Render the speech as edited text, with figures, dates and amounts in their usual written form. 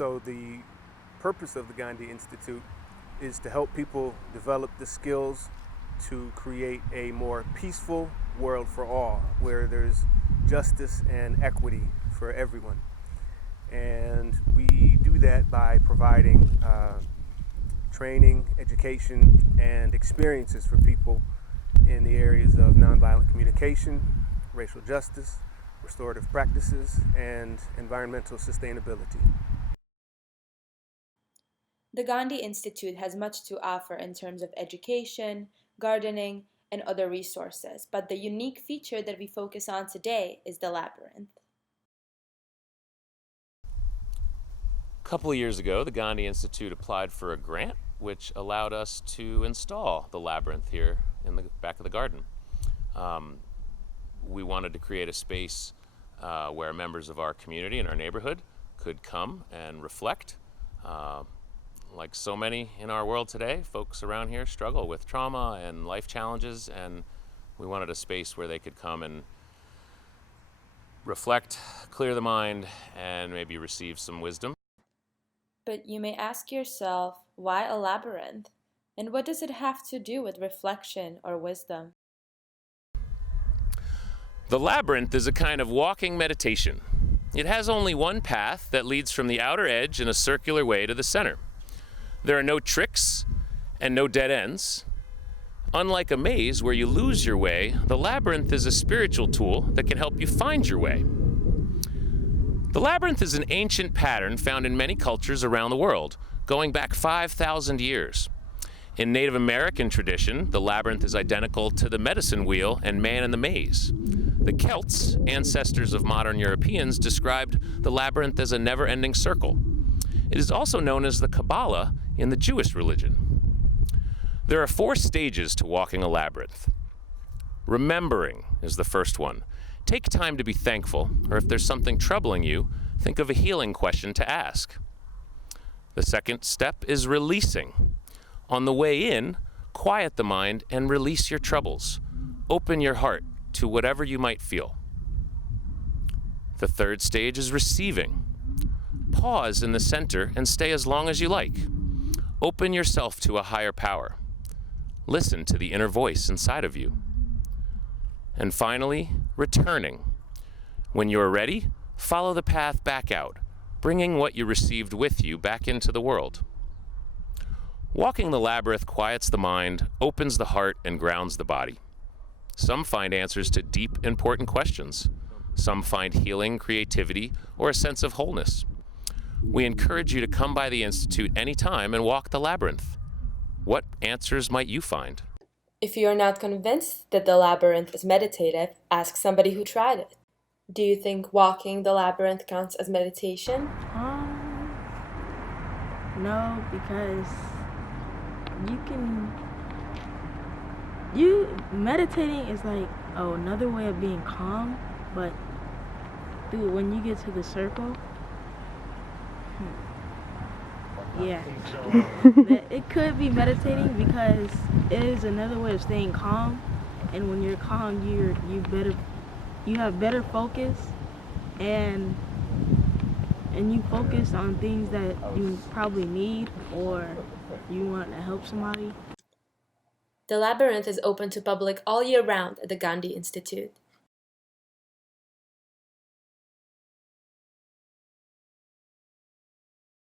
So the purpose of the Gandhi Institute is to help people develop the skills to create a more peaceful world for all, where there's justice and equity for everyone. And we do that by providing training, education, and experiences for people in the areas of nonviolent communication, racial justice, restorative practices, and environmental sustainability. The Gandhi Institute has much to offer in terms of education, gardening, and other resources, but the unique feature that we focus on today is the Labyrinth. A couple of years ago, the Gandhi Institute applied for a grant which allowed us to install the Labyrinth here in the back of the garden. We wanted to create a space where members of our community and our neighborhood could come and reflect. Like so many in our world today, folks around here struggle with trauma and life challenges, and we wanted a space where they could come and reflect, clear the mind, and maybe receive some wisdom. But you may ask yourself, why a labyrinth? And what does it have to do with reflection or wisdom? The labyrinth is a kind of walking meditation. It has only one path that leads from the outer edge in a circular way to the center. There are no tricks and no dead ends. Unlike a maze where you lose your way, the labyrinth is a spiritual tool that can help you find your way. The labyrinth is an ancient pattern found in many cultures around the world, going back 5,000 years. In Native American tradition, the labyrinth is identical to the medicine wheel and man in the maze. The Celts, ancestors of modern Europeans, described the labyrinth as a never-ending circle. It is also known as the Kabbalah in the Jewish religion. There are 4 stages to walking a labyrinth. Remembering is the first one. Take time to be thankful, or if there's something troubling you, think of a healing question to ask. The second step is releasing. On the way in, quiet the mind and release your troubles. Open your heart to whatever you might feel. The third stage is receiving. Pause in the center and stay as long as you like. Open yourself to a higher power. Listen to the inner voice inside of you. And finally, returning. When you are ready, follow the path back out, bringing what you received with you back into the world. Walking the labyrinth quiets the mind, opens the heart, and grounds the body. Some find answers to deep, important questions. Some find healing, creativity, or a sense of wholeness. We encourage you to come by the Institute anytime and walk the labyrinth. What answers might you find? If you are not convinced that the labyrinth is meditative, ask somebody who tried it. Do you think walking the labyrinth counts as meditation? No, because meditating is like another way of being calm, but dude, when you get to the circle, yeah, it could be meditating because it is another way of staying calm, and when you're calm, you have better focus, and you focus on things that you probably need or you want to help somebody. The labyrinth is open to public all year round at the Gandhi Institute.